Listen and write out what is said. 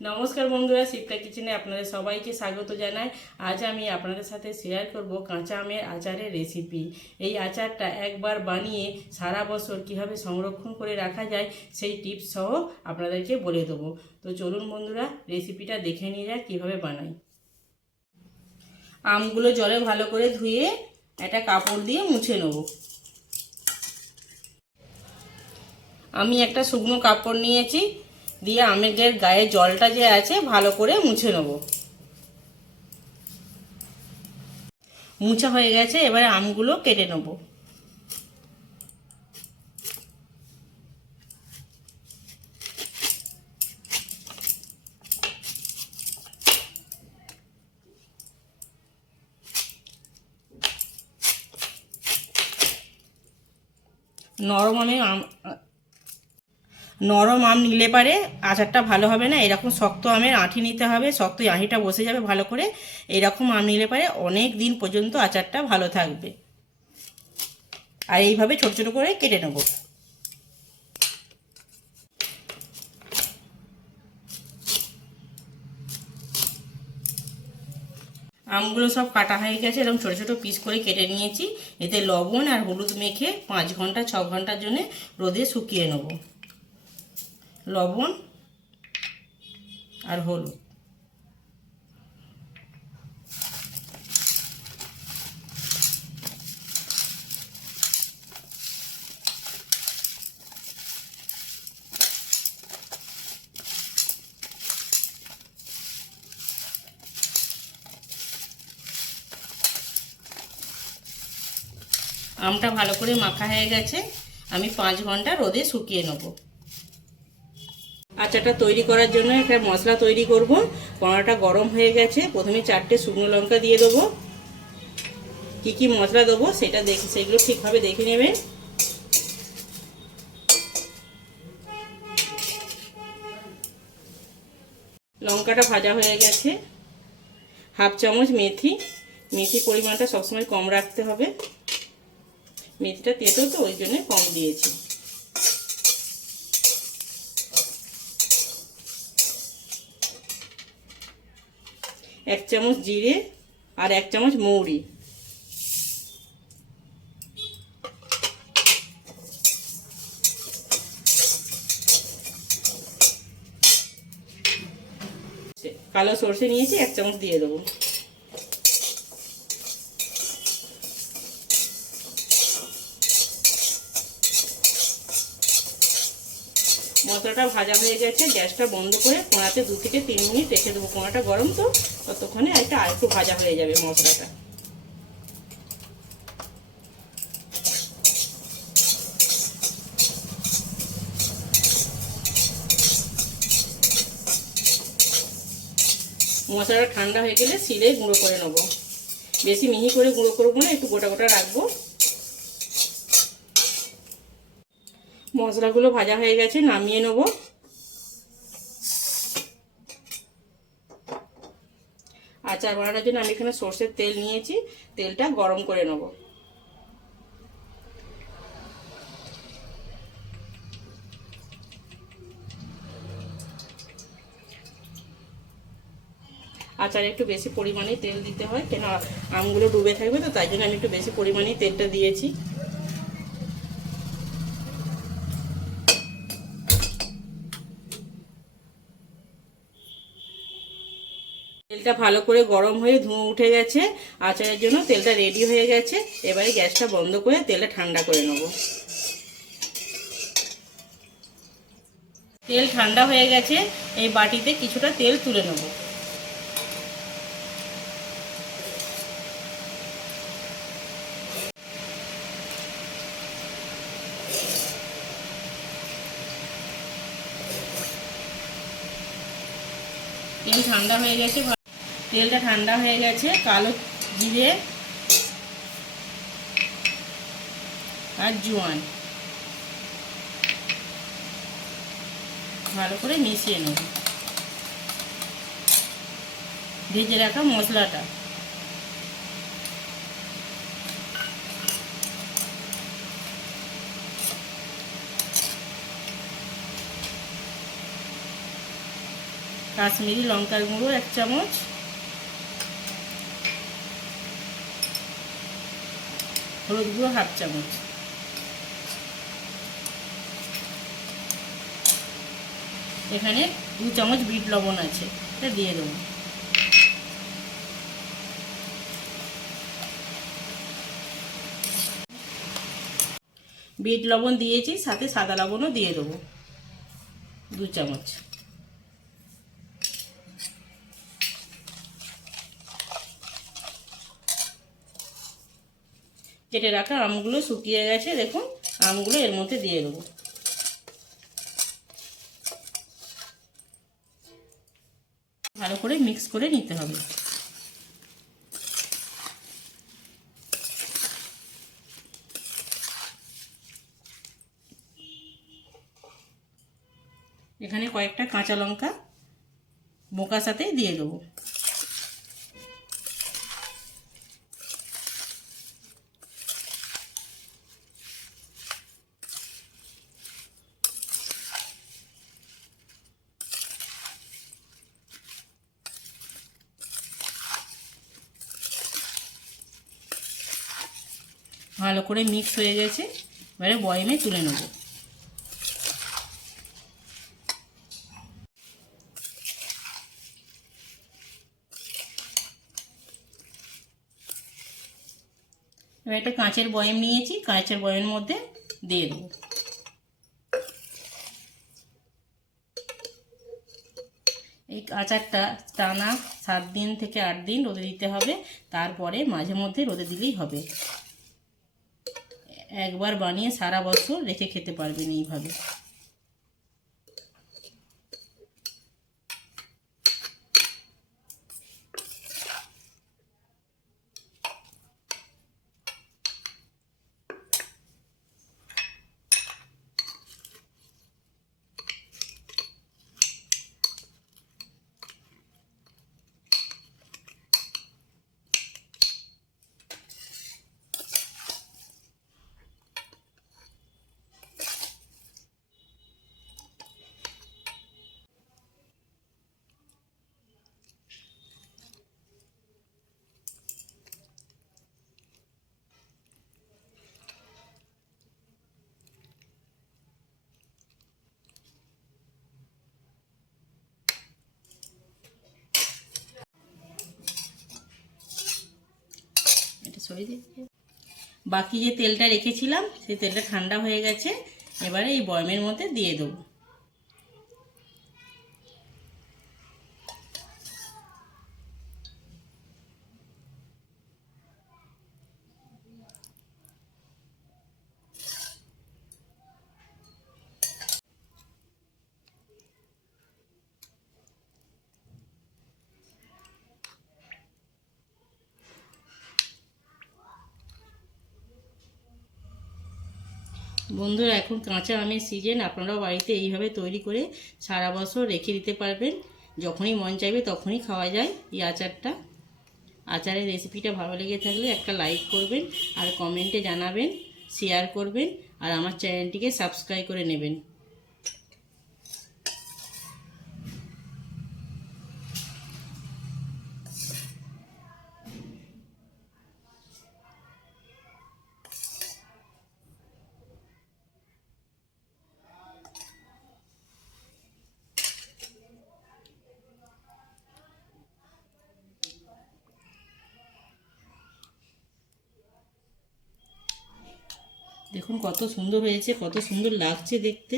নমস্কার বন্ধুরা, শিপ্রা কিচেনে আপনাদের সবাইকে স্বাগত জানাই। আজ আমি আপনাদের সাথে শেয়ার করব কাঁচা আমের আচারের রেসিপি। এই আচারটা একবার বানিয়ে সারা বছর কিভাবে সংরক্ষণ করে রাখা যায় সেই টিপস সহ আপনাদেরকে বলে দেবো। তো চলুন বন্ধুরা, রেসিপিটা দেখে নিয়ে যাক কীভাবে বানাই। আমগুলো জলে ভালো করে ধুয়ে একটা কাপড় দিয়ে মুছে নেব। আমি একটা শুকনো কাপড় নিয়েছি, দিয়ে আমের গায়ে জলটা যে আছে ভালো করে মুছে নেব। মুছা হয়ে গেছে, এবারে আমগুলো কেটে নেব। নরম আম নিলে পারে আচারটা ভালো হবে না। এরকম শক্ত আমের আঁটি নিতে হবে, শক্ত আঁটিটা বসে যাবে ভালো করে। এরকম আম নিলে পারে অনেক দিন পর্যন্ত আচারটা ভালো থাকবে। আর এইভাবে ছোট ছোট করে কেটে নেব। আমগুলো সব কাটা হয়ে গেছে, এরকম ছোট ছোট পিস করে কেটে নিয়েছি। এতে লবণ আর হলুদ মেখে 5 ঘন্টা 6 ঘন্টার জন্য রোদে শুকিয়ে নেব। লবণ আর হলুদ। আমটা ভালো করে মাখা হয়ে গেছে, আমি 5 ঘন্টা রোদে শুকিয়ে নেব। আচারটা তৈরি করার জন্য একটা মশলা তৈরি করব। কড়াটা গরম হয়ে গেছে, প্রথমে 4টে শুকনো লঙ্কা দিয়ে দেবো। কি কি মশলা দেবো সেগুলো ঠিকভাবে দেখে নেবেন। লঙ্কাটা ভাজা হয়ে গেছে। হাফ চামচ মেথি। মেথির পরিমাণটা সবসময় কম রাখতে হবে, মেথিটা তেতো তো ওই জন্য কম দিয়েছি। এক চামচ জিরে আর 1 চামচ মৌরি। কালো সর্ষে নিয়েছি, 1 চামচ দিয়ে দেবো। মশলাটা ভাজা হয়ে গেছে, গ্যাসটা বন্ধ করে কোঁড়াতে 2 থেকে 3 মিনিট রেখে দেবো। কোঁড়াটা গরম তো, ততক্ষণে আরেকটু ভাজা হয়ে যাবে মশলাটা। মশলাটা ঠান্ডা হয়ে গেলে শিলে গুঁড়ো করে নেব। বেশি মিহি করে গুঁড়ো করবো না, একটু গোটা গোটা রাখবো। মশলাগুলো ভাজা হয়ে গেছে, নামিয়ে নেব। আচার বানানোর জন্য আমি এখানে সর্ষের তেল নিয়েছি, তেলটা গরম করে নেব। আচারে একটু বেশি পরিমাণে তেল দিতে হয়, কেন আমগুলো ডুবে থাকবে তো, তাই জন্য আমি একটু বেশি পরিমাণে তেলটা দিয়েছি। তেলটা ভালো করে গরম হয়ে ধোঁয়া উঠে গেছে। আচারের জন্য তেলটা রেডি হয়ে গেছে। এবারে গ্যাসটা বন্ধ করে তেলটা ঠান্ডা করে নেব। তেল ঠান্ডা হয়ে গেছে, এই বাটিতে কিছুটা তেল তুলে নেব। তেল ঠান্ডা হয়ে গেছে, তেলটা ঠান্ডা হয়ে গেছে। কালো জিরে আর জোয়ান ভালো করে মিশিয়ে নেব। ভেজে রাখা মশলাটা কাশ্মীরি লঙ্কার গুঁড়ো 1 চামচ, হলুদ গুঁড়ো 1/2 চামচ, এখানে 2 চামচ বিট লবণ আছে, এটা দিয়ে দেবো। বিট লবণ দিয়েছি, সাথে সাদা লবণও দিয়ে দেবো 2 চামচ। কেটে রাখা আমগুলো শুকিয়ে গেছে, দেখুন আমগুলো এর মধ্যে দিয়ে দেবো। ভালো করে মিক্স করে নিতে হবে। এখানে কয়েকটা কাঁচা লঙ্কা বোঁকার সাথে দিয়ে দেবো। ভালো করে মিক্স হয়ে গেছে, এবারে বয়ামে তুলে নেব। এবার একটা কাঁচের বয়াম নিয়েছি, কাঁচের বয়ামের মধ্যে দিয়ে দেবো। এই আচারটা টানা 7 দিন থেকে 8 দিন রোদে দিতে হবে, তারপরে মাঝে মধ্যে রোদে দিলেই হবে। একবার বানিয়ে সারা বছর রেখে খেতে পারবেন এইভাবে। বাকি যে তেলটা রেখেছিলাম সেই তেলটা ঠান্ডা হয়ে গেছে, এবারে এই বয়ামের মধ্যে দিয়ে দেবো। বন্ধুরা, এখন কাঁচা আমের সিজন, আপনারাও বাড়িতে এইভাবে তৈরি করে সারা বছর রেখে দিতে পারবেন। যখনই মন চাইবে তখনই খাওয়া যায় এই আচারটা। আচারের রেসিপিটা ভালো লেগে থাকলে একটা লাইক করবেন, আর কমেন্টে জানাবেন, শেয়ার করবেন, আর আমার চ্যানেলটিকে সাবস্ক্রাইব করে নেবেন। দেখুন কত সুন্দর হয়েছে, কত সুন্দর লাগছে দেখতে।